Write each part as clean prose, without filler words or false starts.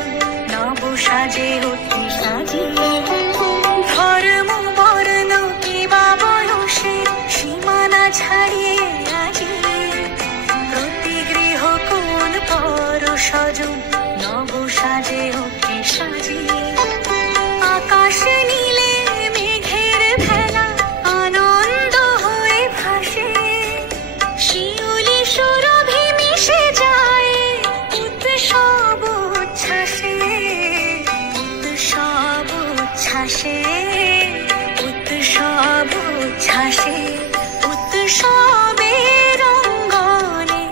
সজন নব সাজে অতি সাজিয়ে ধর্ম বর্ণ কিবা বয়সের সীমানা ছাড়িয়ে আজি প্রতি গৃহ কোন পর সজন নব সাজে অতি সাজিয়ে আকাশ নীলে মেঘের ভেলা আনন্দ হয়ে ভাসে শিউলি সুরভি মিশে যায় উৎসব উচ্ছ্বাসে উৎসব উচ্ছ্বাসে উৎসব উচ্ছ্বাসে উৎসবের অঙ্গনে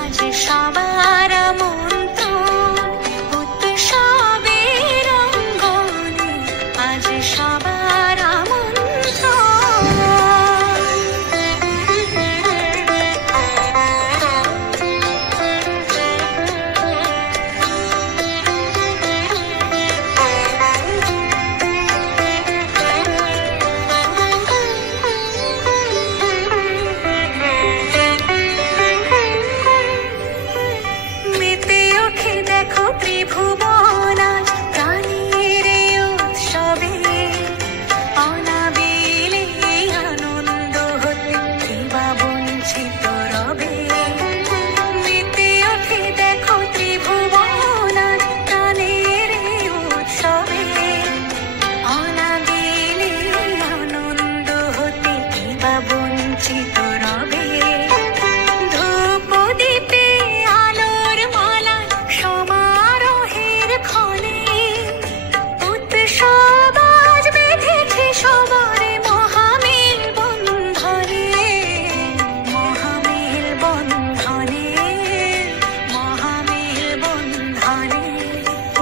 আজ সবার আমন্ত্রণ উৎসবের অঙ্গনে আজ সবার মেতে ওঠে দেখো ত্রিভুবন আজ প্রাণের উৎসবে অনাবিলে আনন্দ হতে কিবা বঞ্চিত রবে মেতে ওঠে দেখো ত্রিভুবন আজ প্রাণের উৎসবে অনাবিলে আনন্দ হতে কিবা বঞ্চিত রবে ধূপ দীপে আলোর মালা সমারোহের ক্ষণে উৎসব আজ বেঁধেছে সবারে মহামেল বন্ধনে মহামেল বন্ধনে মহামেল বন্ধনে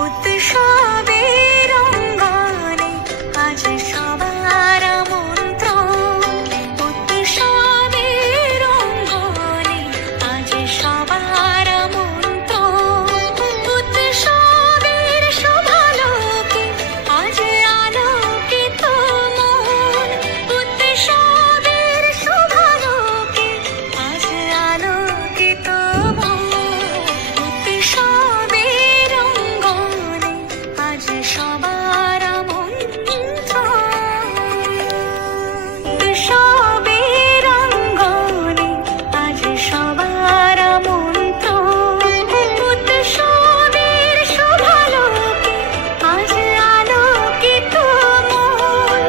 উৎসবের অঙ্গনে আজ সবার আমন্ত্রণ উৎসবের অঙ্গনে আজ সবার আমন্ত্রণ উৎসবের শোভালোকে আজ আলোকিত মন উৎসবের শোভালোকে আজ আলোকিত মন উৎসবের অঙ্গনে আজ সবার আমন্ত্রণ উৎসবের অঙ্গনে আজ সবার আমন্ত্রণ উৎসবের শোভালোকে আজ আলোকিত মন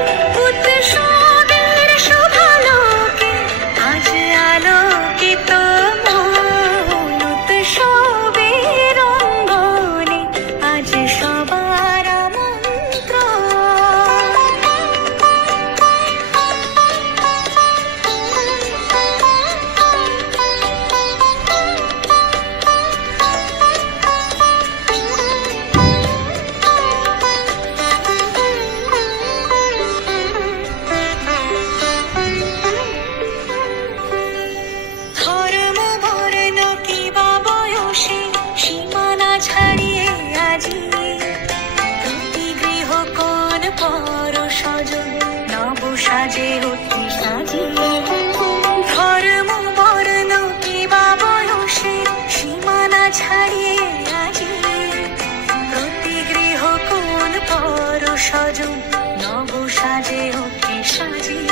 উৎসবের শোভালোকে আজ আলোকিত মন উৎসবের অঙ্গনে আজ সবার আমন্ত্রণ ধর্ম বর্ণ কিবা বয়সে সীমানা ছাড়িয়ে আজি প্রতি গৃহ কোন পর সজন নব সাজে অতি সাজিয়ে ধর্ম বর্ণ কিবা বয়সে সীমানা ছাড়িয়ে আজি প্রতি গৃহ কোন পর সজন নব সাজে অতি সাজিয়ে